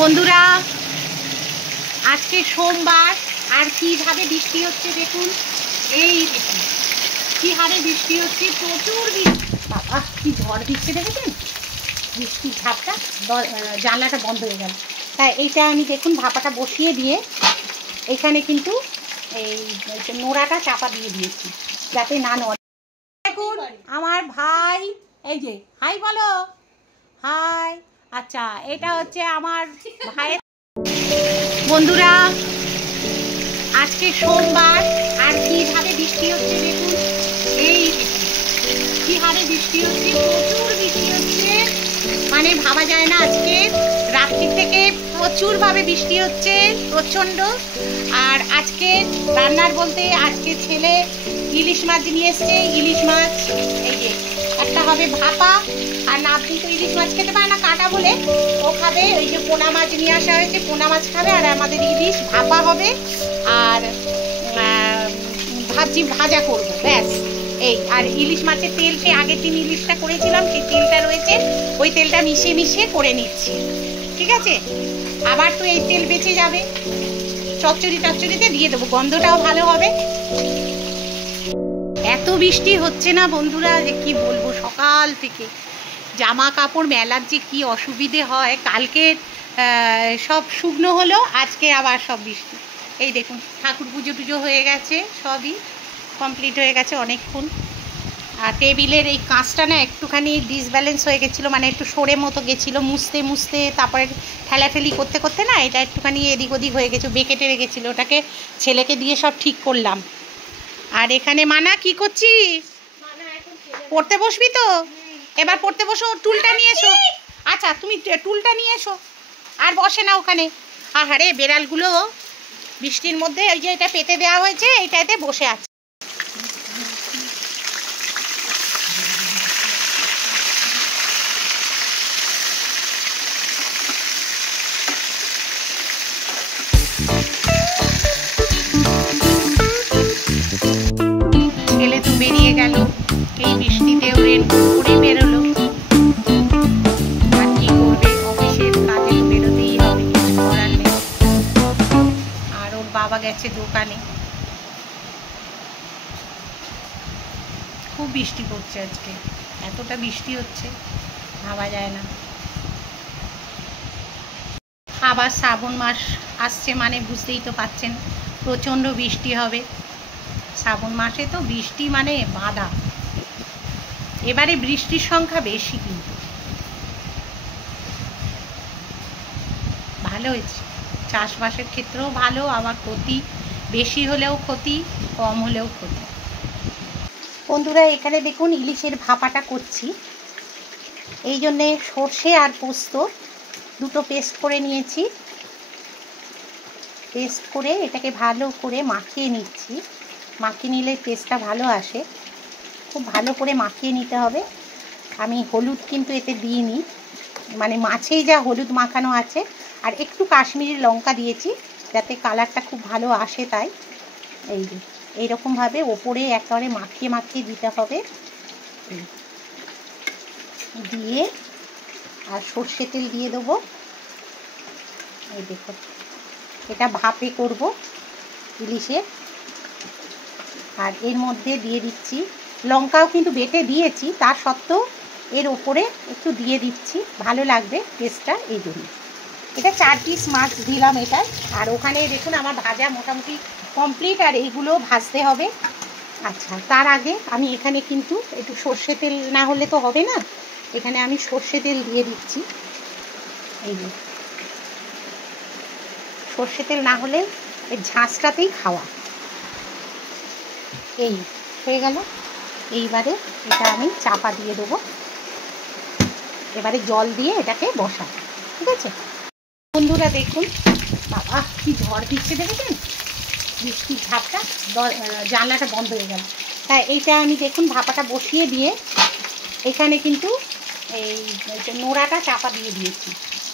বন্ধুরা আজকে সোমবার আর কিভাবে বৃষ্টি হচ্ছে দেখুন। এই দেখুন কি হারে বৃষ্টি হচ্ছে, প্রচুর বৃষ্টি। বাবা কি ঝড় দিচ্ছে দেখেছেন, বৃষ্টির ঝাপটা জানলাটা বন্ধ হয়ে গেল। তাই এইটা আমি দেখুন ভাপাটা বসিয়ে দিয়ে এখানে কিন্তু এই নোড়াটা চাপা দিয়ে দিয়েছি যাতে না নড়ে। দেখুন আমার ভাই, এই যে হাই বলো, হাই। আচ্ছা এটা হচ্ছে আমার ভাইয়ের। বন্ধুরা আজকে সোমবার আর কিভাবে বৃষ্টি হচ্ছে দেখুন। এই কি হারে বৃষ্টি হচ্ছে, প্রচুর বৃষ্টি হচ্ছে, মানে ভাবা যায় না। আজকে রাত্রি থেকে প্রচুরভাবে বৃষ্টি হচ্ছে, প্রচণ্ড। আর আজকে রান্নার বলতে আজকে ছেলে ইলিশ মাছ নিয়ে এসছে। ইলিশ মাছ এই যে একটা হবে ভাপা, আর নাতনি তো ইলিশ মাছ খেতে পারে না কাটা বলে, ও খাবে ওই যে পোনা মাছ নিয়ে আসা হয়েছে, পোনা মাছ খাবে। আর আমাদের ইলিশ ভাপা হবে, আর ভাবছি ভাজা করবো, ব্যাস এই। আর ইলিশ মাছের তেল সে আগের দিন ইলিশটা করেছিলাম, সেই তেলটা রয়েছে, ওই তেলটা মিশিয়ে মিশিয়ে করে নিচ্ছি, ঠিক আছে। আবার তো এই তেল বেঁচে যাবে, চচ্চড়িতে দিয়ে দেবো, গন্ধটাও ভালো হবে। এত বৃষ্টি হচ্ছে না বন্ধুরা যে কি বলবো, সকাল থেকে জামা কাপড় মেলার যে কি অসুবিধে হয়। কালকে সব শুকনো হলো, আজকে আবার সব বৃষ্টি। এই দেখুন ঠাকুর পুজো টুজো হয়ে গেছে, সবই কমপ্লিট হয়ে গেছে অনেকক্ষণ। আর টেবিলের এই কাঁচটা না একটুখানি ডিসব্যালেন্স হয়ে গেছিলো, মানে একটু সরে মতো গেছিলো, মুছতে তারপরে ঠেলাঠেলি করতে করতে না এটা একটুখানি এদিক ওদিক হয়ে গেছে, বেঁকে টেরে গেছিলো। ওটাকে ছেলেকে দিয়ে সব ঠিক করলাম। আর এখানে মানা কি করছিস? পড়তে বসবি তো? এবার পড়তে বসো, টুলটা নিয়ে এসো। আচ্ছা তুমি টুলটা নিয়ে এসো। আর বসে না ওখানে। আহারে বেড়ালগুলো বৃষ্টির মধ্যে ওই যে এটা পেতে দেওয়া হয়েছে, এইটাতে বসে আছে। ছেলে তো বেরিয়ে গেল এই বৃষ্টিতেও, রেনকোট পরে বেরোলো। আর কি করবে, অফিসের কাজে বেরোতেই হবে, কিছু করার নেই। আর ওর বাবা গেছে দোকানে। খুব বৃষ্টি পড়ছে আজকে, এতটা বৃষ্টি হচ্ছে ভাবা যায় না। আবার শ্রাবণ মাস আসছে, মানে বুঝতেই তো পাচ্ছেন প্রচণ্ড বৃষ্টি হবে। শ্রাবণ মাসে তো বৃষ্টি মানে বাধা। এবারে বৃষ্টির সংখ্যা বেশি, কিন্তু ভালো হয়েছে, চাষবাসের ক্ষেত্রেও ভালো, আবার ক্ষতি বেশি হলেও ক্ষতি, কম হলেও ক্ষতি। বন্ধুরা এখানে দেখুন ইলিশের ভাপাটা করছি। এই জন্যে সর্ষে আর পোস্ত দুটো পেস্ট করে নিয়েছি। পেস্ট করে এটাকে ভালো করে মাখিয়ে নিচ্ছি। মাখিয়ে নিলে টেস্টটা ভালো আসে, খুব ভালো করে মাখিয়ে নিতে হবে। আমি হলুদ কিন্তু এতে দিইনি, মানে মাছেই যা হলুদ মাখানো আছে, আর একটু কাশ্মীরি লঙ্কা দিয়েছি যাতে কালারটা খুব ভালো আসে। তাই এই যে এইরকমভাবে ওপরে একেবারে মাখিয়ে মাখিয়ে দিতে হবে। দিয়ে আর সর্ষে তেল দিয়ে দেবো। এই দেখো এটা ভাপে করব ইলিশের। আর এর মধ্যে দিয়ে দিচ্ছি লঙ্কাও কিন্তু বেটে দিয়েছি, তার সত্ত্বেও এর ওপরে একটু দিয়ে দিচ্ছি, ভালো লাগবে টেস্টটা, এই জন্য। এটা 4 পিস মাছ দিলাম এটায়। আর ওখানে দেখুন আমার ভাজা মোটামুটি কমপ্লিট, আর এইগুলো ভাজতে হবে। আচ্ছা তার আগে আমি এখানে কিন্তু একটু সর্ষে তেল না হলে তো হবে না, এখানে আমি সর্ষে তেল দিয়ে দিচ্ছি। এই যে সর্ষে তেল না হলে এর ঝাঁসটাতেই খাওয়া। এই হয়ে গেল। এইবারে এটা আমি চাপা দিয়ে দেবো, এবারে জল দিয়ে এটাকে বসাবো, ঠিক আছে। বন্ধুরা দেখুন বাবা কি ঝড় দিচ্ছে দেখেছেন, বৃষ্টির ঝাপটা জানলাটা বন্ধ হয়ে গেল। তাই এইটা আমি দেখুন ভাপাটা বসিয়ে দিয়ে এখানে কিন্তু এই নোড়াটা চাপা দিয়ে দিয়েছি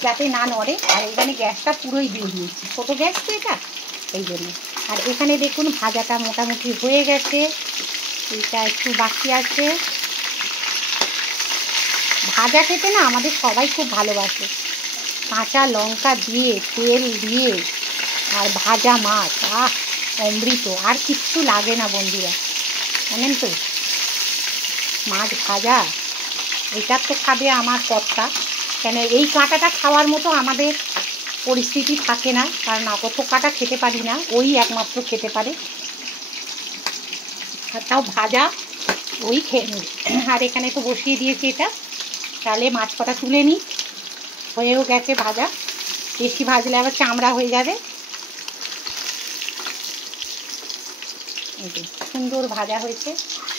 যাতে না নড়ে। আর এখানে গ্যাসটা পুরোই দিয়ে দিয়েছি, ছোটো গ্যাস তো এটা, এই জন্য। আর এখানে দেখুন ভাজাটা মোটামুটি হয়ে গেছে, এইটা একটু বাকি আছে। ভাজা খেতে না আমাদের সবাই খুব ভালোবাসে, কাঁচা লঙ্কা দিয়ে তেল দিয়ে আর ভাজা মাছ, অমৃত, আর কিচ্ছু লাগে না বন্ধুরা, জানেন তো। মাছ ভাজা এটার তো খাবে আমার কর্তা, কেন এই কাঁটাটা খাওয়ার মতো আমাদের পরিস্থিতি থাকে না, কারণ অত কাঁটা খেতে পারি না, ওই একমাত্র খেতে পারে, আর তাও ভাজা ওই খেয়ে নেবে। আর এখানে তো বসিয়ে দিয়েছি এটা, তাহলে মাছ কটা তুলে নিই, হয়েও গেছে ভাজা, বেশি ভাজলে আবার চামড়া হয়ে যাবে। সুন্দর ভাজা হয়েছে,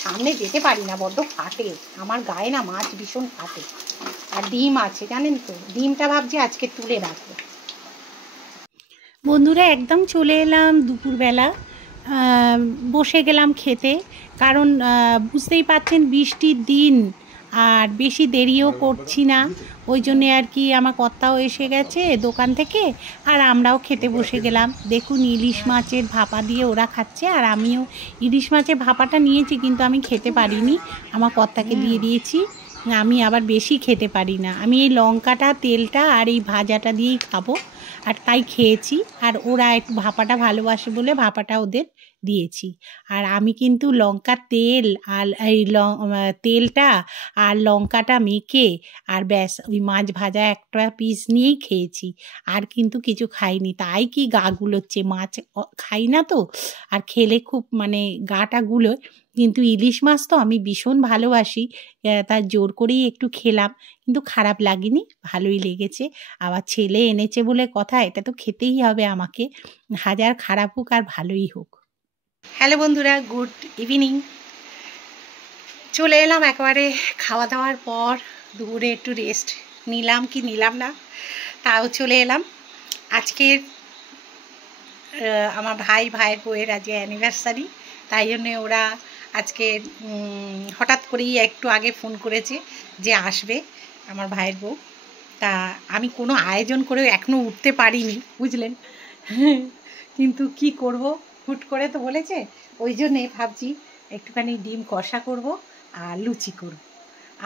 সামনে যেতে পারি না, বড্ড ফাটে আমার গায়ে না, মাছ ভীষণ ফাটে। আর ডিম আছে জানেন তো, ডিমটা ভাবছি আজকে তুলে রাখবো। বন্ধুরা একদম চলে এলাম দুপুরবেলা, বসে গেলাম খেতে, কারণ বুঝতেই পারছেন বৃষ্টির দিন, আর বেশি দেরিও করছি না, ওই জন্যে আর কি আমার কর্তাও এসে গেছে দোকান থেকে, আর আমরাও খেতে বসে গেলাম। দেখুন ইলিশ মাছের ভাপা দিয়ে ওরা খাচ্ছে, আর আমিও ইলিশ মাছের ভাপাটা নিয়েছি, কিন্তু আমি খেতে পারিনি, আমার কর্তাকে দিয়ে দিয়েছি। আমি আবার বেশি খেতে পারি না, আমি এই লঙ্কাটা, তেলটা আর এই ভাজাটা দিয়েই খাবো, আর তাই খেয়েছি। আর ওরা একটু ভাপাটা ভালোবাসে বলে ভাপাটা ওদের দিয়েছি। আর আমি কিন্তু লঙ্কার তেল আর এই তেলটা আর লঙ্কাটা মেখে আর ব্যাস ওই মাছ ভাজা একটা পিস নিয়েই খেয়েছি, আর কিন্তু কিছু খাইনি, তাই কি গা গুলোচ্ছে, মাছ খাই না তো, আর খেলে খুব মানে গাটা গুলোয়, কিন্তু ইলিশ মাছ তো আমি ভীষণ ভালোবাসি, তার জোর করেই একটু খেলাম, কিন্তু খারাপ লাগেনি, ভালোই লেগেছে। আবার ছেলে এনেছে বলে কথা, এটা তো খেতেই হবে আমাকে, হাজার খারাপ হোক আর ভালোই হোক। হ্যালো বন্ধুরা, গুড ইভিনিং। চলে এলাম একেবারে খাওয়া দাওয়ার পর, দুপুরে একটু রেস্ট নিলাম কি নিলাম না, তাও চলে এলাম। আজকের আমার ভাইয়ের বউয়ের আজকে অ্যানিভার্সারি, তাই জন্যে ওরা আজকে হঠাৎ করেই একটু আগে ফোন করেছে যে আসবে আমার ভাইয়ের বউ। তা আমি কোনো আয়োজন করেও এখনও উঠতে পারিনি, বুঝলেন, কিন্তু কি করব, হুট করে তো বলেছে, ওই জন্যে ভাবছি একটুখানি ডিম কষা করব আর লুচি করব।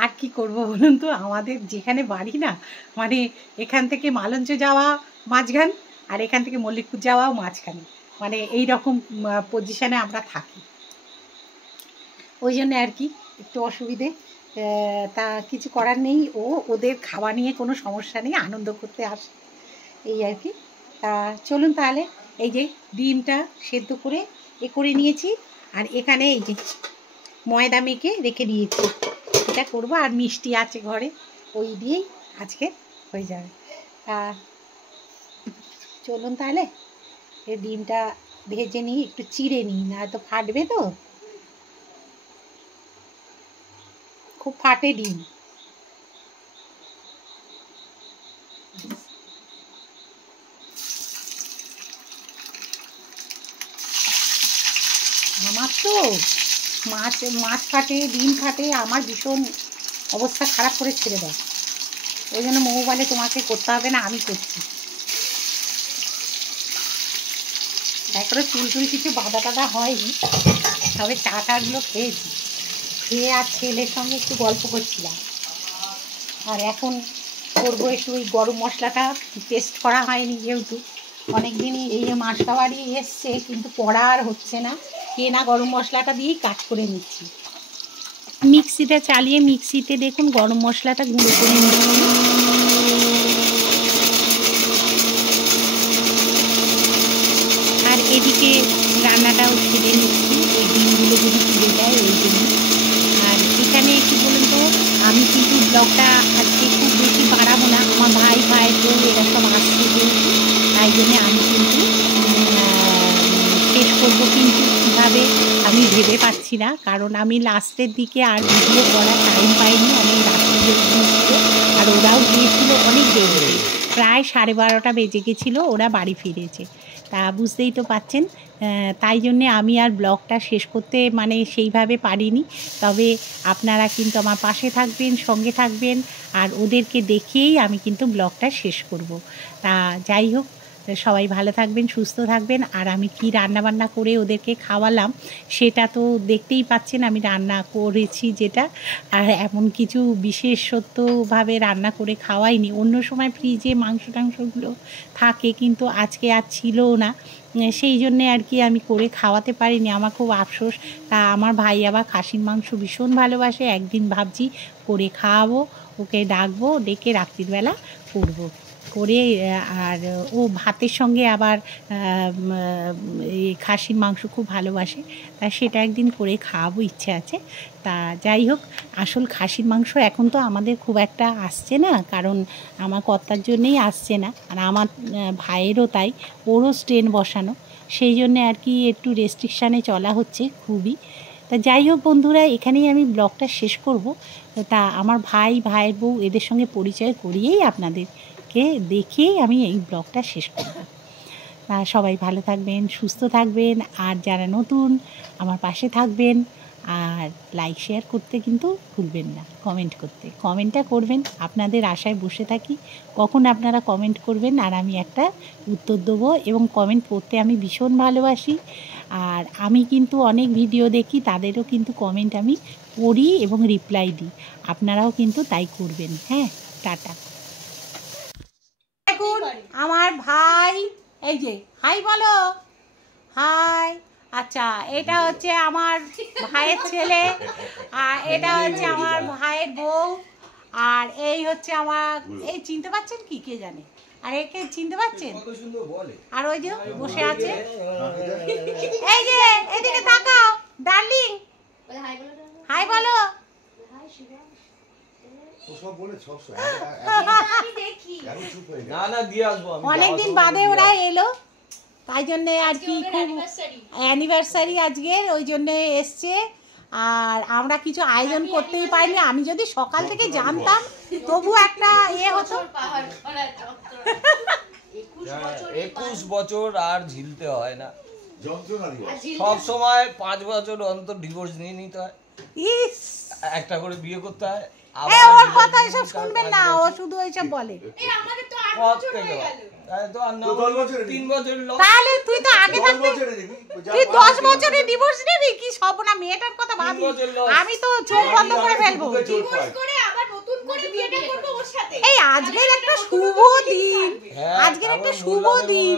আর কি করব বলুন তো, আমাদের যেখানে বাড়ি না, মানে এখান থেকে মালঞ্চ যাওয়া মাঝখান, আর এখান থেকে মল্লিকপুর যাওয়াও মাঝখানে, মানে এই রকম পজিশানে আমরা থাকি, ওই জন্য আর কি একটু অসুবিধে, তা কিছু করার নেই, ওদের খাওয়া নিয়ে কোনো সমস্যা নেই, আনন্দ করতে আসে, এই আর কি। তা চলুন তাহলে, এই যে ডিমটা সেদ্ধ করে করে নিয়েছি, আর এখানে এই যে ময়দা মেখে রেখে দিয়েছি, এটা করবো, আর মিষ্টি আছে ঘরে, ওই দিয়েই আজকে হয়ে যাবে। তা চলুন তাহলে এই ডিমটা ভেজে নিই, একটু চিড়ে নিই, না তো ফাটবে তো, খুব ফাটে ডিম। আমার তো মাছ ফাটে, ডিম ফাটে, আমার ভীষণ অবস্থা খারাপ করে ছেড়ে দেয়, ওই জন্য মৌ বলে তোমাকে করতে হবে না, আমি করছি। তারপরে চুল কিছু বাঁধা টাদা হয়নি, তবে চা টাগুলো খেয়েছি, খেয়ে আর ছেলের সঙ্গে একটু গল্প করছিলাম। আর এখন করবো একটু ওই গরম মশলাটা, টেস্ট করা হয়নি, যেহেতু অনেক দিনই এই মাসটা বাড়ি এসছে, কিন্তু করা আর হচ্ছে না, কেনা গরম মশলাটা দিয়েই কাজ করে নিচ্ছি। মিক্সিটা চালিয়ে মিক্সিতে দেখুন গরম মশলাটা গুঁড়ো করে নিচ্ছি। আর এদিকে রান্নাটাও ছেড়ে নিচ্ছি, ওই ডিমগুলো যদি তুলে যায় ওই জন্য। আর এখানে কি বলুন তো, আমি কিন্তু ব্লগটা আজকে খুব বেশি বাড়াবো না, আমার ভাই বউ এরা সব আসছে যেহেতু, তাই জন্যে আমি কিন্তু শেষ করবো, কিন্তু কীভাবে আমি ভেবে পাচ্ছি না, কারণ আমি লাস্টের দিকে আর ভিডিও করার টাইম পাইনি, অনেক রাত্রি গিয়েছিল, আর ওরাও গিয়েছিল অনেক দেরি, প্রায় 12:30 বেজে গেছিলো ওরা বাড়ি ফিরেছে, তা বুঝতেই তো পাচ্ছেন, তাই জন্যে আমি আর ব্লগটা শেষ করতে মানে সেইভাবে পারিনি। তবে আপনারা কিন্তু আমার পাশে থাকবেন, সঙ্গে থাকবেন, আর ওদেরকে দেখিয়েই আমি কিন্তু ব্লগটা শেষ করব। তা যাই হোক, তো সবাই ভালো থাকবেন, সুস্থ থাকবেন। আর আমি কি রান্নাবান্না করে ওদেরকে খাওয়ালাম সেটা তো দেখতেই পাচ্ছেন, আমি রান্না করেছি যেটা। আর এমন কিছু বিশেষত্বভাবে রান্না করে খাওয়াইনি। অন্য সময় ফ্রিজে মাংস টাংসগুলো থাকে, কিন্তু আজকে আর ছিলও না, সেই জন্যে আর কি আমি করে খাওয়াতে পারিনি। আমার খুব আফসোস। তা আমার ভাই আবার খাসির মাংস ভীষণ ভালোবাসে, একদিন ভাবছি করে খাওয়াবো, ওকে ডাকবো, ডেকে রাত্রিবেলা করবো করে। আর ও ভাতের সঙ্গে আবার এই খাসির মাংস খুব ভালোবাসে, তা সেটা একদিন করে খাওয়াবো ইচ্ছে আছে। তা যাই হোক, আসল খাসির মাংস এখন তো আমাদের খুব একটা আসছে না, কারণ আমার কর্তার জন্যেই আসছে না, আর আমার ভাইয়েরও তাই, ওরও স্টেন বসানো, সেই জন্যে আর কি একটু রেস্ট্রিকশানে চলা হচ্ছে খুবই। তা যাই হোক বন্ধুরা, এখানেই আমি ব্লগটা শেষ করব। তা আমার ভাইয়ের বউ এদের সঙ্গে পরিচয় করিয়েই আপনাদেরকে দেখিয়েই আমি এই ব্লগটা শেষ করব। সবাই ভালো থাকবেন, সুস্থ থাকবেন, আর যারা নতুন আমার পাশে থাকবেন, আর লাইক শেয়ার করতে কিন্তু ভুলবেন না, কমেন্টটা করবেন। আপনাদের আশায় বসে থাকি কখন আপনারা কমেন্ট করবেন, আর আমি একটা উত্তর দেবো। এবং কমেন্ট পড়তে আমি ভীষণ ভালোবাসি, আর আমি কিন্তু অনেক ভিডিও দেখি, তাদেরও কিন্তু কমেন্ট আমি পড়ি এবং রিপ্লাই দিই, আপনারাও কিন্তু তাই করবেন। হ্যাঁ, টাটা। দেখুন আমার ভাই, এই যে হাই বলো, হাই। আচ্ছা, এটা হচ্ছে আমার ভাইয়ের ছেলে, আর এটা হচ্ছে আমার ভাইয়ের বউ, আর এই হচ্ছে আমার, এই চিনতে পারছেন কি, কে জানে, আর একে চিনতে পারছেন, আর ওই যে বসে আছে, এই যে এদিকে তাকাও ডার্লিং, হাই বলো। অনেকদিন বাদে ওরা এলো, তাই জন্যে আর কি খুব অ্যানিভার্সারি আজকের, ওই জন্যে এসছে। আর আমরা কিছু আয়োজন করতেই পারিনি, আমি যদি সকাল থেকে জানতাম তবু একটা হতো। 21 বছর আর ঝিলতে হয় না, সব সময় 5 বছর অন্তর ডিভোর্স নিয়ে নিতে হয়, একটা করে বিয়ে করতে হয়। ওর কথা এসব শুনবেন না, ও শুধু এইসব বলে। তাহলে তুই তো আগে থাকতে, তুই 10 বছরের ডিভোর্স নিবি কি? সব না, মেয়েটার কথা ভাবি, আমি তো চোখ বন্ধ করে ফেলবো। এই আজকের একটা শুভ দিন, আজকের একটা শুভ দিন।